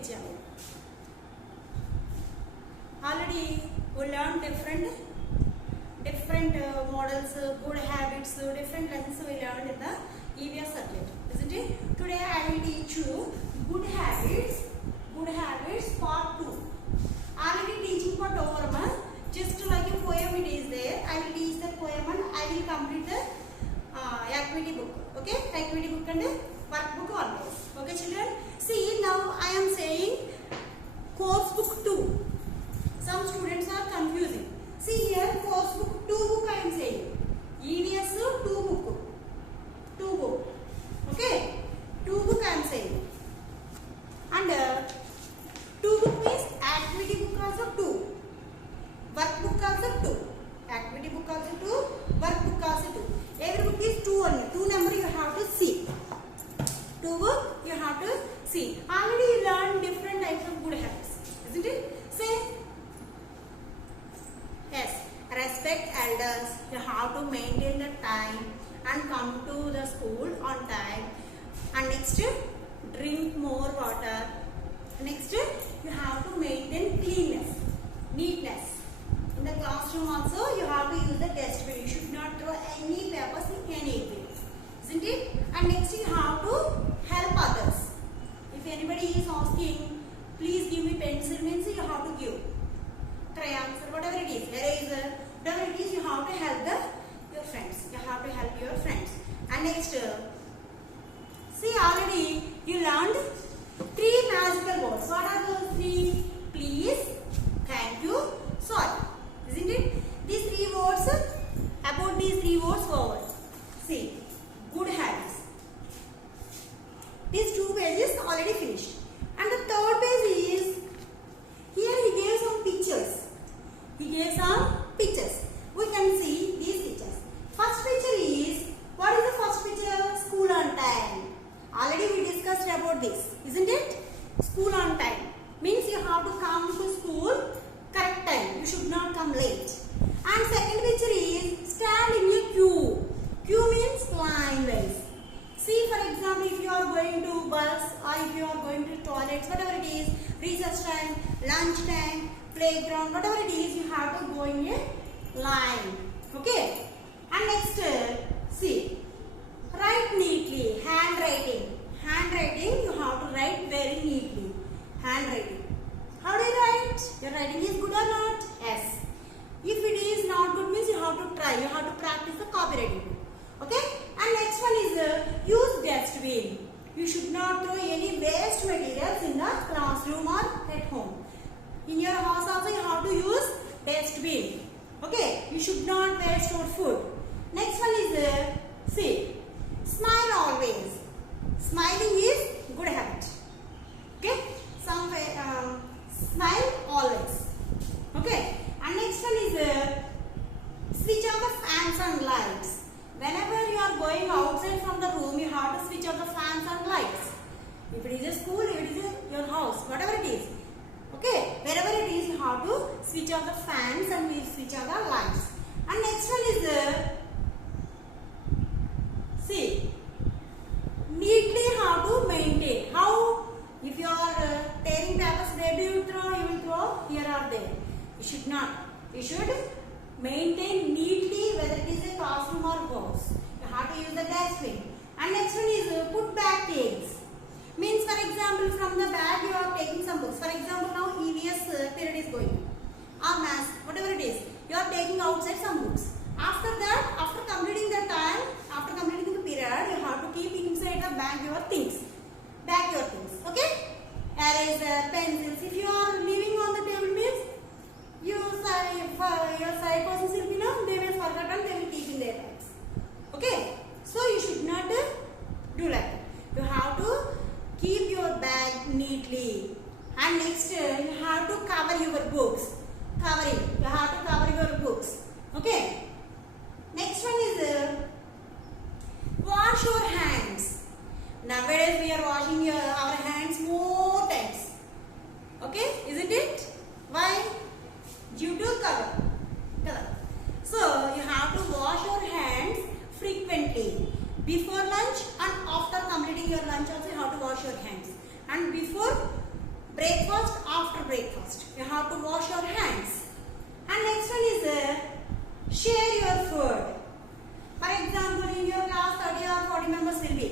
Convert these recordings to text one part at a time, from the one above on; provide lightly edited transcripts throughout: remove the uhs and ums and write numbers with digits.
പഠിപ്പിച്ചാണ്. Already we learned different models, good habits, different lessons we learned in the EVS subject, isn't it? Today I will teach you good habits part 2. Already teaching for poem, just like a poem it is there. I will teach the poem and I will complete the activity book. Okay, activity book and workbook always. Okay children, see now I am saying course book 2. Some students are confusing. See here, course book 2 book I am saying. EVS 2 book. Okay, 2 book I am saying. And 2 book means activity book also 2. Workbook also 2. Activity book also 2. Workbook also 2. Every book is 2 only. 2 number you have to see. 2 book you have to see. Already you learned different types of good habits, isn't it? Say yes. Respect elders. You have to maintain the time and come to the school on time. And next, drink more water. Next, you have to maintain cleanness, neatness. In the classroom also, you have to use the dustbin. You should not throw any papers in anything, isn't it? And next, you have to help others. If anybody is asking, please give me pencil, means you have to give. Crayons, whatever it is, eraser, whatever it is, you have to help your friends. You have to help your friends. And next, see already you learned 3 magical words. What are those 3? Please, thank you, sorry. Isn't it? These 3 words, about these 3 words forward. See, good habits. These 2 pages already finished. And the 3rd page is, here he gave some pictures. We can see these pictures. First picture is, what is the first picture? School on time. Already we discussed about this, isn't it? School on time means you have to come to school correct time. You should not come late. And second picture is, stand in a queue. Queue means line wise. See, for example, if you are going to bus or if you are going to toilets, whatever it is, recess time, lunch time, playground, whatever it is, you have to go in a line. Okay. And next, see, write neatly. Handwriting. You have to write very neatly. Handwriting. How do you write? Your writing is good or not? Yes. If it is not good, means you have to try. You have to practice the copywriting. Okay. And next one is use dustbin. You should not throw any waste materials in the classroom or at home. In your house also you have to use dustbin. Okay. You should not waste your food. Next one is see, smile always. Smiling is good habit. Okay. Smile always. Okay. And next one is switch off the fans and lights. Whenever you are going outside from the room, you have to switch off the fans and lights. If it is a school, if it is your house, whatever it is. Okay, wherever it is, you have to switch off the fans and we switch off the lights. And next one is see, neatly how to maintain. How? If you are tearing papers, where do you throw? You will throw here or there. You should not. You should maintain neatly, whether it is a classroom or house. You have to use the dustbin. And next one is put back things. Means, for example, from the bag you are taking some books. For example, now EVS period is going, or maths, whatever it is, you are taking outside some books. After that, after completing the time, after completing the period, you have to keep inside the bag your things. Okay? Eraser, pencils. If you are leaving on the table, means your side persons will be now, they will forget and they will keep in their bags. Okay? So you should not do like that. You have to keep your bag neatly. And next, you have to cover your books. Covering. You have to cover your books. Okay? Next one is wash your hands. Nowadays we are washing our hands more times. Okay? Isn't it? Why? Due to cover. So you have to wash your hands frequently. Before lunch and after completing your lunch also you have to wash your hands. And before breakfast, after breakfast you have to wash your hands. And next one is share your food. For example, in your class 30 or 40 members will be.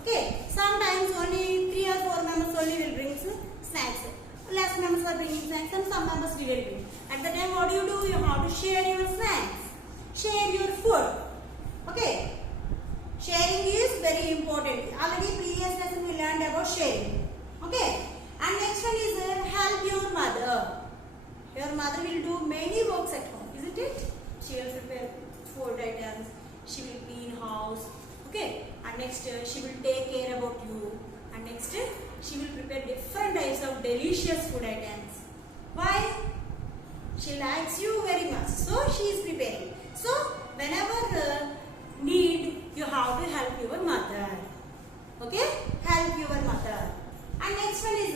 Okay, sometimes only 3 or 4 members only will bring snacks. Less members are bringing snacks and some members will bring. At the time what do? You have to share your snacks. Share your food. Okay. Sharing is very important. Already previous lesson we learned about sharing. Okay. And next one is help your mother. Your mother will do many works at home, isn't it? She will prepare food items. She will clean house. Okay. And next she will take care about you. And next she will prepare different types of delicious food items. Why? She likes you very much. So she is preparing. So whenever need, you have to help your mother. Okay? Help your mother. And next one is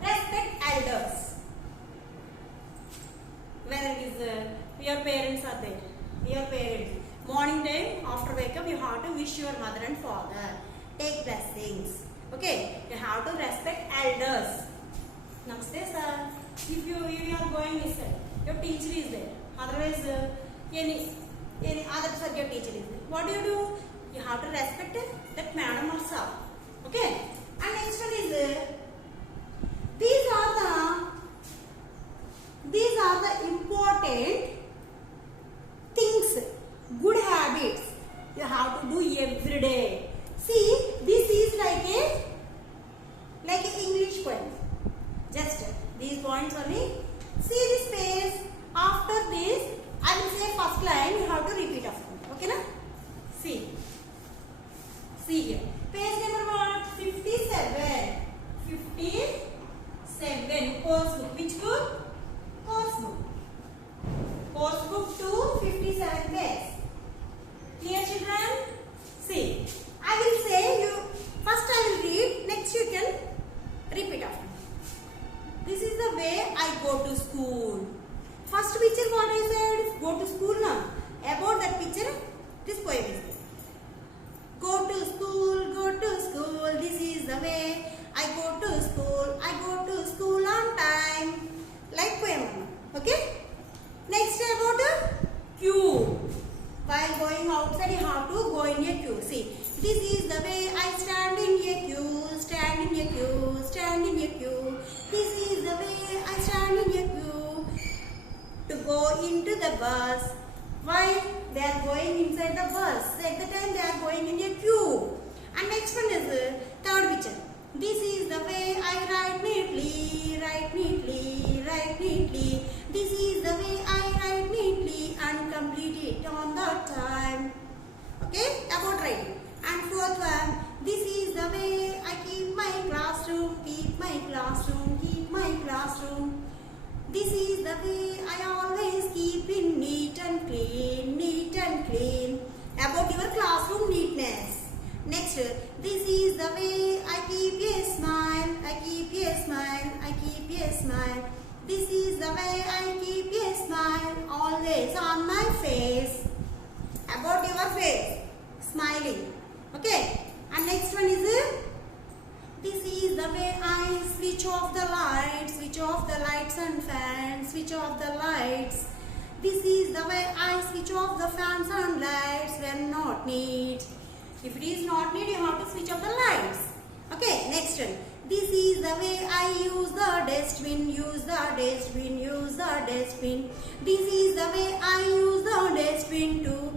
respect elders. Whether it is your parents are there. Your parents. Morning time, after wake up, you have to wish your mother and father. Take blessings. Okay? You have to respect elders. Namaste sir. If you are going inside, your teacher is there. Otherwise, any other subject teacher is there. What do? You have to respect that madam or sir. Okay? And next one is these are the important things, good habits you have to do every day. See, this is like a English poem. Just these points only. See this page. After this, I will say first line. You have to repeat after me. Okay, na? See here. Page number what? 57. 57. Course book. Which book? Course book. Course book 2, 57 page. Clear, children? See. I will say you. First I will read. Next you can repeat after me. This is the way I go to school. First picture what I said? Go to school now. About that picture, this poem is there. Go to school, go to school. This is the way I go to school. I go to school on time. Like poem. Okay? Next about a queue. While going outside, you have to go in a queue. See, this is the way I stand in a queue. Stand in a queue. Stand in a queue. This is the way I stand in a queue to go into the bus. Why? They are going inside the bus. At the time they are going in a queue. And next one is third picture. This is the way I write neatly, write neatly, write neatly. This is the way I write neatly and complete it on the time. Okay? About writing. And fourth one. This is the way I keep my classroom, keep my classroom, keep my classroom. This is the way I always keep it neat and clean, neat and clean. About your classroom neatness. Next, this is the way I keep a smile, I keep a smile, I keep a smile. This is the way I keep a smile always on my face. About your face, smiling. Okay? And next one is this is the way I switch off the lights and fans, switch off the lights. This is the way I switch off the fans and lights when not need. If it is not need, you have to switch off the lights. Okay, next one. This is the way I use the dustbin, use the dustbin, use the dustbin. This is the way I use the dustbin to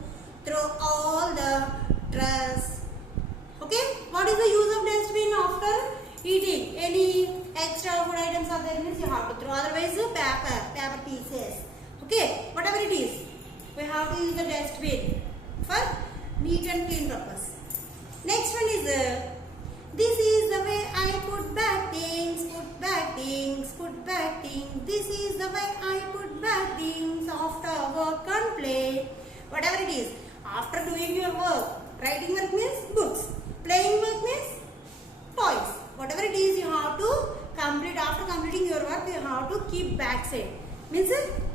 throw all the trash. Okay, what is the use of dustbin after eating? Any extra food items are there means you have to throw. Otherwise, paper pieces. Okay, whatever it is, we have to use the dustbin for neat and clean purpose. Next one is this is the way I put back things, put back things, put back things. This is the way I put back things after work and play. Whatever it is, after doing your work, writing work means books, playing work means toys. Whatever it is, you have to complete. After completing your work, you have to keep back side. Means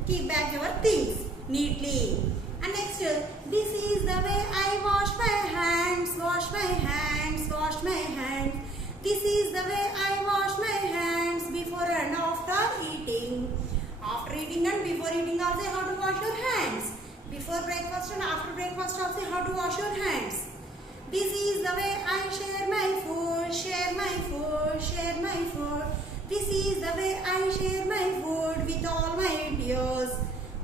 keep back your things neatly. And next, this is the way I wash my hands, wash my hands, wash my hands. This is the way I wash my Before breakfast and after breakfast also you have to wash your hands. This is the way I share my food, share my food, share my food. This is the way I share my food with all my dears,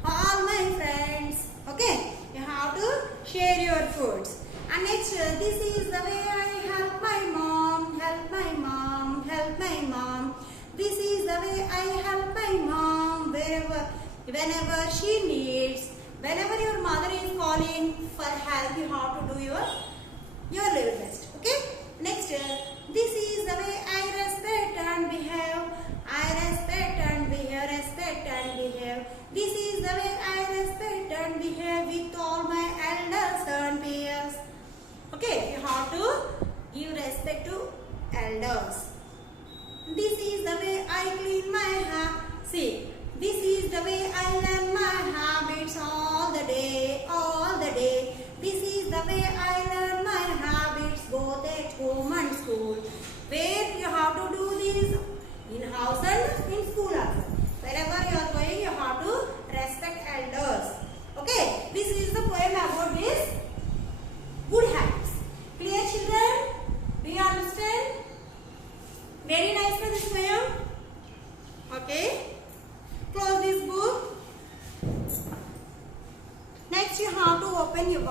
all my friends. Okay, you have to share your foods. And next, this is the way I help my mom, help my mom, help my mom. This is the way I help my mom whenever she needs. Whenever your mother is calling for help, you have to do your level best. Okay. Next, this is the way I respect and behave. I respect and behave, respect and behave. This is the way I respect and behave with all my elders and peers. Okay, you have to give respect to elders. This is the way I clean my hair. See, this is the way I learn my habits all the day, all the day. This is the way I learn my habits both at home and school. Where you have to do this? In house and in school also. Wherever you are going, you have to respect elders. Okay, this is the poem about this good habits. Clear, children? Do you understand? Very nice for this poem. Okay. Close this book. Next you have to open your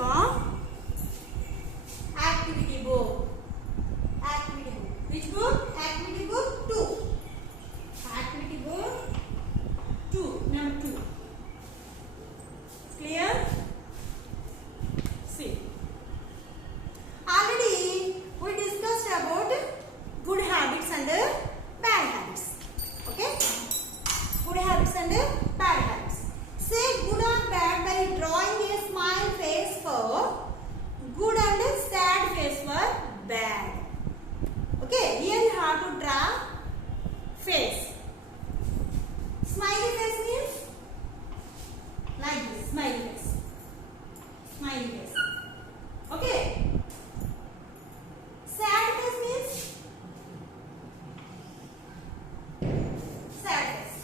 activity book. Activity book. Which book? Activity book 2. Activity book 2. Number 2. Clear? See. Already we discussed about good habits and bad habits. Okay? Good habits and bad habits. Say good or bad by drawing a smile face for good and sad face for bad. Okay, here you have to draw face. Smiley face means like this, smiley face. Smiley face. Okay. Sad face means sad face.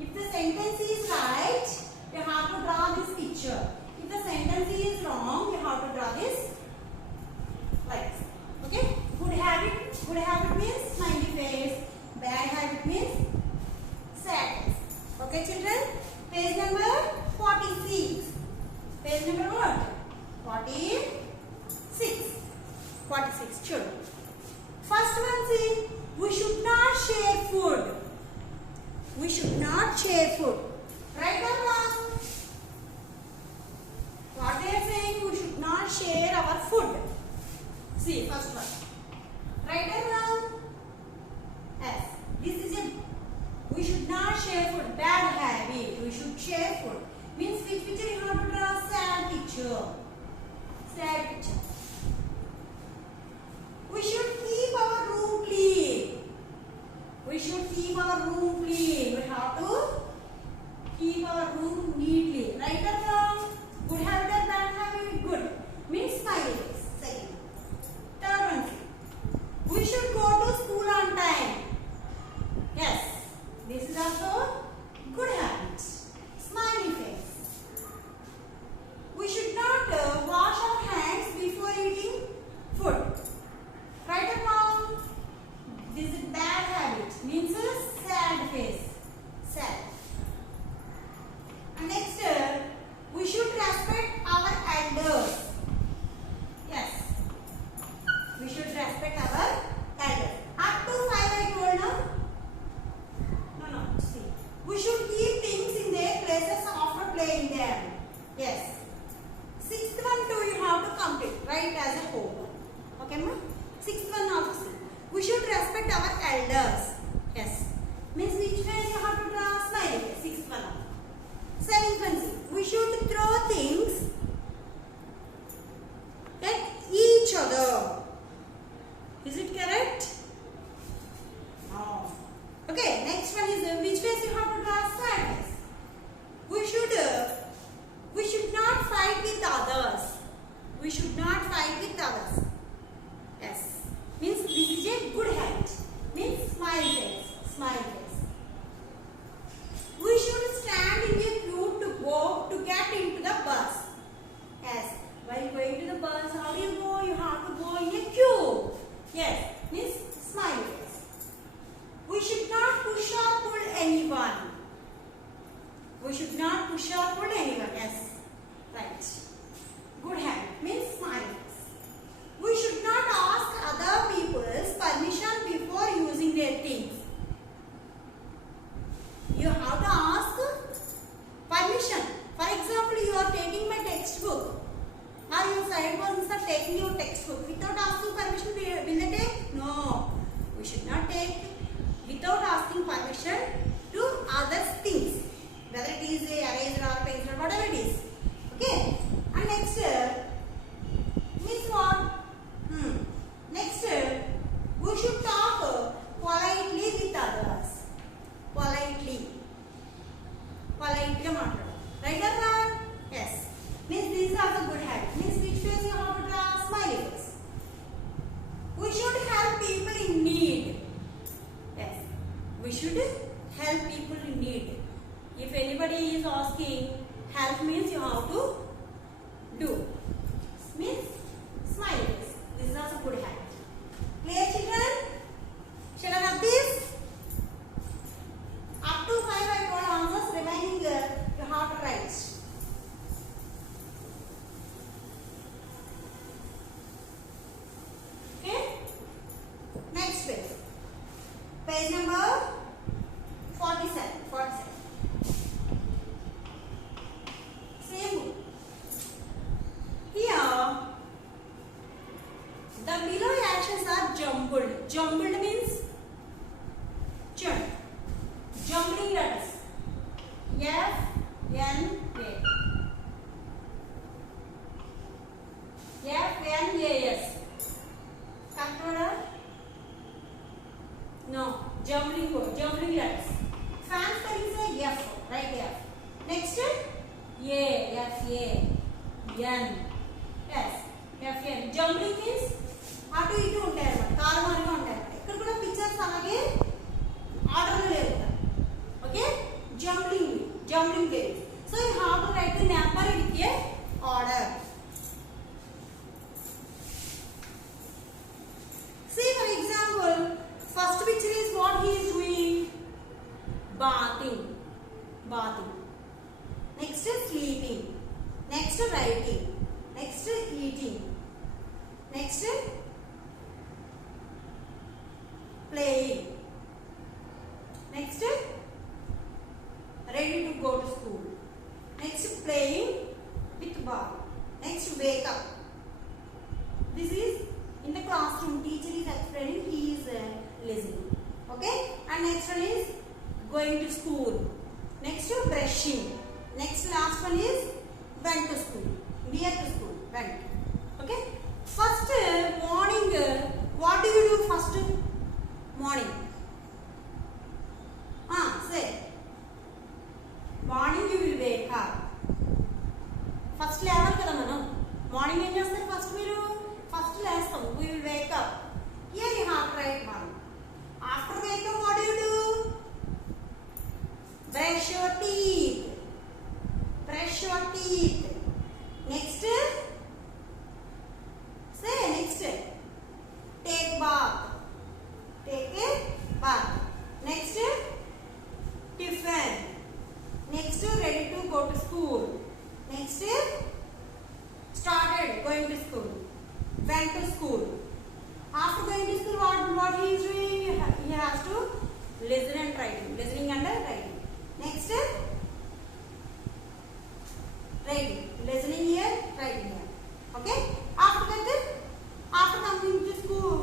If the sentence is right, you have to draw this picture. If the sentence is wrong, you have to draw this like this. Okay? Good habit means smiley face. Bad habit means sad face. Okay, children? Page number 46. Page number what? 46. 46, children. First one, see, we should not share food. We should not share food. Right or wrong? What they are saying, we should not share our food. See, first one. Right or wrong? Yes. This is a, we should not share food. Bad habit. We should share food. Means which picture you have to draw? Sad picture. Sad picture. We should keep our room clean. We should keep our room clean. We have to keep our room neatly. Right or wrong? Good habit or bad habit? Good. Means smiley face. Second. Third one. We should go to school on time. Yes. This is also good habit. Smiley face. We should not wash our hands before eating food. Right or wrong? This is bad habit. Means a sad face. Sad. And next, we should respect our elders. Yes. We should respect our elders. Up to 5 I told now. No. See. We should keep things in their places after playing them. Yes. Sixth one too you have to complete. Right as a homework. Okay, ma? Sixth one also. We should respect our elders. Yes. Means which way you have to draw smiley face. Sixth one. Seventh one. We should throw things at each other. Is it correct? No. Okay. Next one is which way you have to draw sad face. We should not fight with others. We should not fight with others. Yes. Means this is a good habit. Means smile face. Smile face. We should stand in a queue to get into the push or pull anyone. Yes. Right. Good habit means smile. We should not ask other people's permission before using their things. You have to ask permission. For example, you are taking my textbook, or your side persons are taking your textbook. Without asking permission, will they take? No. We should not take without asking permission to others' things. Whether it is a eraser or pencil, whatever it is. Okay. And next, means what? Next, we should talk politely with others. Politely. Politely matter. Right or wrong? Yes. Means this is also good habit. Means which face you have to draw? Smiley face. We should help people in need. Yes. We should help people in need. If anybody is asking, help means you have to do. Means smiley face. This is also good habit. Clear, children? Shall I have this? Up to 5 I told answers. Remaining you have to write. Okay? Next page. Page number 47. Same book. Here, the below actions are jumbled. Jumbled means jumbling letters. F, N, A. F, N, A, S. Correct order? No. Jumbling letters. Fan spelling say F. Right F. Next, A, F, A, N, S. F, N. Jumbling means అటు ఇటు ఉంటాయి అన్నమాట. కాలువలుగా ఉంటాయి అన్నమాట. ఇక్కడ కూడా pictures అలాగే ఆర్డర్లో లేవు. Okay, jumbling waves. So you have to write the number with a order. See, for example, first picture is what he is doing. Bathing. Next is sleeping. Next writing. Next eating. Next playing. Next ready to go to school. Next playing with ball. Next wake up. This is in the classroom. Teacher is explaining. He is listening. Okay. And next one is going to school. Next brushing. Next last one is went to school. Near to school. Went. Okay. First morning. What do you do first morning? Say. Morning you will wake up. First level kada manam. Morning em chestaru first meeru? First lestam. We will wake up. Here you have to write one. After wake up, what do you do? Brush your teeth. Next. Say next. Take bath. Take a bath. Next. Tiffin. Next, ready to go to school. Next, started going to school. Went to school. After going to school, what he is doing? He has to listen and writing. Listening and writing. Next, writing. Listening here, writing here. Okay. After that, after coming to school,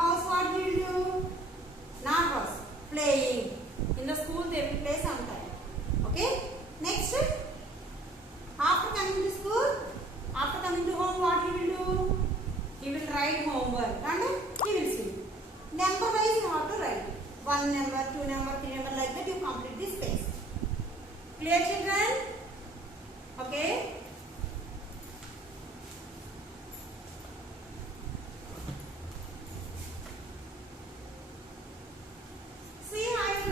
house what do you do? Not house. Playing. In the school, they will play sometime. Okay. Next, after coming to school, after coming to home, what he will do? He will write homework and he will sleep. Number wise you have to write. 1 number, 2 number, 3 number, like that you complete this space. Clear, children? Okay. See, I will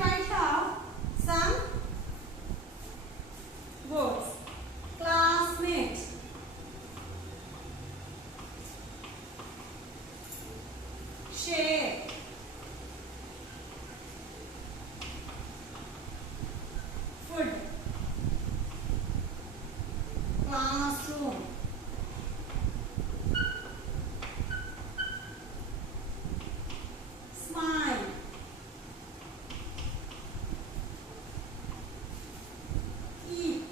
classroom. Smile. Eat.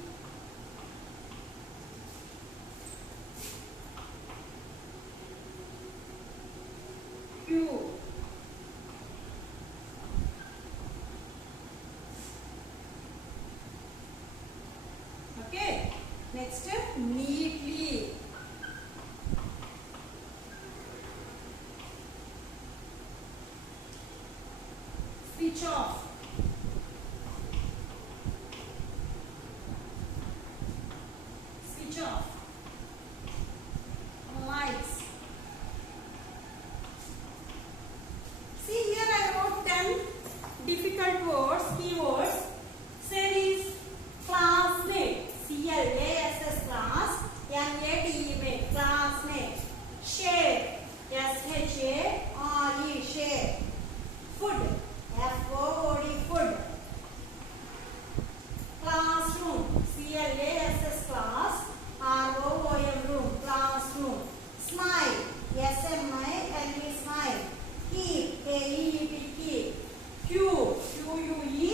Queue. Okay. Next, neatly. Switch off. Switch off. Lights. See here I wrote 10 difficult words, keywords. Say these. Classmate. C-L-A-S-S class. M-A-T-E-mate. Classmate. Share. S-H-A-R-E. Share. Food. F-O-O-D. Food. Classroom. C-L-A-S-S class. R-O-O-M. Room. Classroom. Smile. S-M-I-L-E. Smile. Keep. K-E-E-P. Keep. Queue. Q-U-E.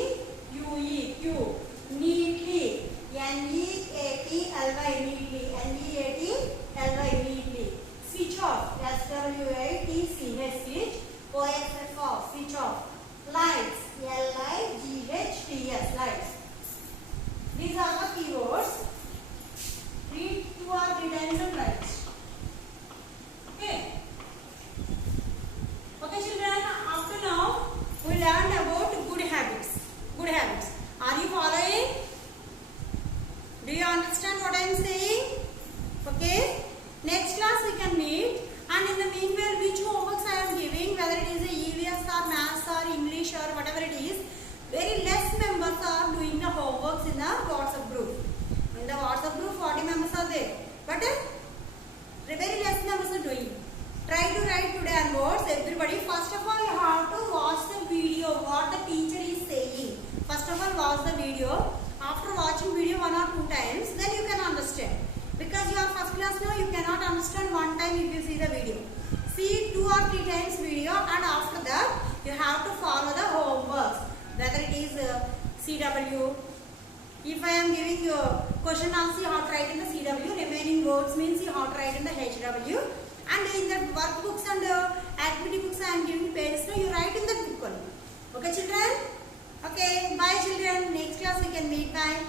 Queue. Neatly. N-E-A-T-L-Y. Neatly. N-E-A-T-L-Y. Neatly. Switch off. S-W-I-T-C-H. Switch. O-F-F-O. Switch off. Lights. L-I-G-H-T-S. Lights. These are the keywords. Read 2 or 3 times and write. Okay. Okay, children. After now, we learned about good habits. Good habits. Are you following? Do you understand what I am saying? Okay. Next class we can meet. And in the meanwhile, which homeworks I am giving, whether it is a EVS or maths or English or whatever it is, very less members are doing the homeworks in the WhatsApp group. In the WhatsApp group, 40 members are there. But very less members are doing. Try to write today onwards, everybody. First of all, you have to watch the video, what the teacher is saying. First of all, watch the video. After watching video 1 or 2 times, then you can understand. Because you are first class now, you cannot understand one time if you see the video. See 2 or 3 times video, and after that, you have to follow the homeworks. Whether it is CW. If I am giving you question answer, you have to write in the CW. Remaining words means you have to write in the HW. And in the workbooks and activity books I am giving pages, so you write in the book only. Okay, children? Okay, bye children. Next class we can meet. Bye.